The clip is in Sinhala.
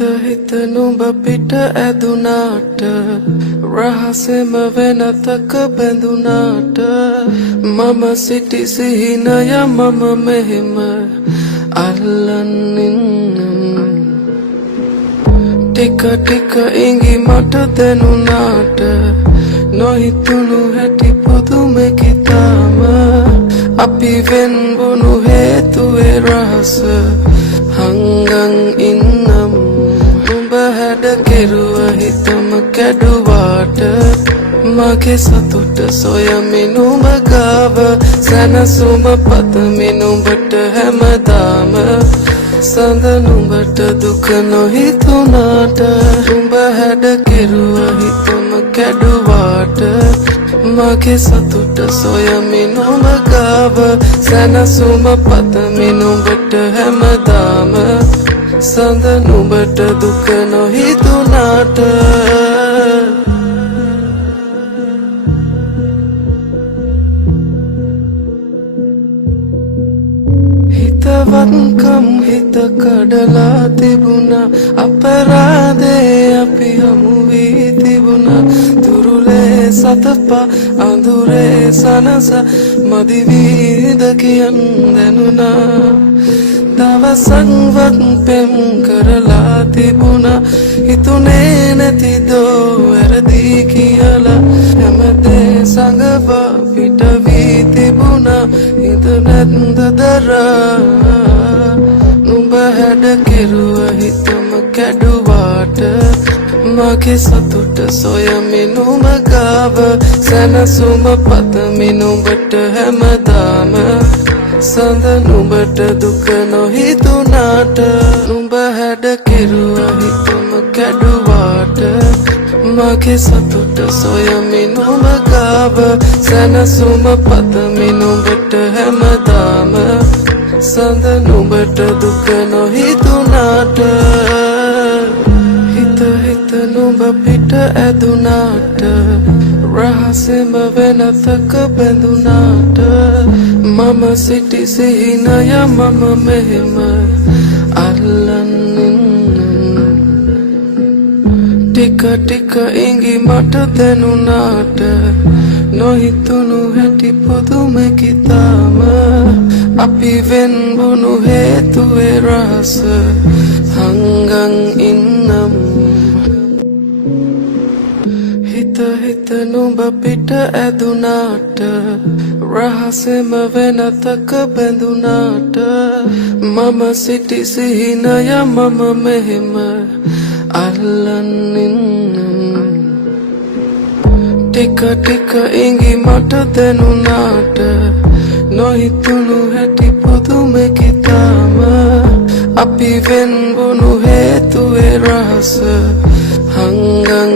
හිත නුඹ පිට ඇදුනාට රහසෙම වෙනතක බැඳුනාට මම සිටි සිහිනය මම මෙහෙම අල්ලන් ඉන්නම් ටික ටික ඉඟි මට දැනුනාට නොහිතුණු හැටි පුදුමෙකි තාම අපි වෙන්වුණු හේතුවේ රහස හංගන් ඉන්නම් නුඹ හැඩ කෙරුව හිතම කැඩුවාට මගේ සතුට සොයමින් නුඹ ගාව සැනසුම පතමින් නුඹට හැමදාම සඳ නුඹට දුක නොහිතුණාට නුඹ හැඩ කෙරුව හිතම කැඩුවාට මගේ සතුට සොයමින් නුඹ ගාව සැනසුම පතමින් නුඹට හැමදාම සඳ නුඹට දුක නොහිතුණාට හිතවත්කම් හිත කඩලා තිබුණා අපරාධේ අපි හමු වී තිබුණා දුරුලේ සතපා අඳුරේ සනස මදි වීද කියන් දැනුණා දවසක්වත් පෙම් කරලා තිබුණා හිතුනේ නැතිදෝ වැරදි කියලා හැමදේ සඟවා පිට වී තිබුණා හිත නැත්ද දරා නුඹ හැඩ කෙරුව හිතම කැඩුවාට මගේ සතුට සොයමින් නුඹ ගාව සැනසුම පතමින් නුඹට හැමදාම සඳ නුඹට දුක නොහිතුණාට නුඹ හැඩ කෙරුව හිතම කැඩුවාට මගේ සතුට සොයමින් නුඹ ගාව සැනසුම පතමින් නුඹට හැමදාම සඳ නුඹට දුක නොහිතුණාට හිත නුඹ පිට ඇදුනාට රහසෙම වෙනතක බැඳුනාට මම සිටි සිහිනය මම මෙහෙම අල්ලන් ඉන්නම් ටික ටික ඉඟි මට දැනුනාට නොහිතුණු හැටි පුදුමෙකි තාම අපි වෙන්වුණු හේතුවේ රහස හංගන් ඉන්නම් හිත නුඹ පිට ඇදුනාට රහසෙම වෙනතක බැඳුනාට මම සිටි සිහිනය මම මෙහෙම අල්ලන් ඉන්නම් ටික ටික ඉඟි මට දැනුනාට නොහිතුණු හැටි පුදුමෙකි තාම අපි වෙන්වුණු හේතුවේ රහස හංගන්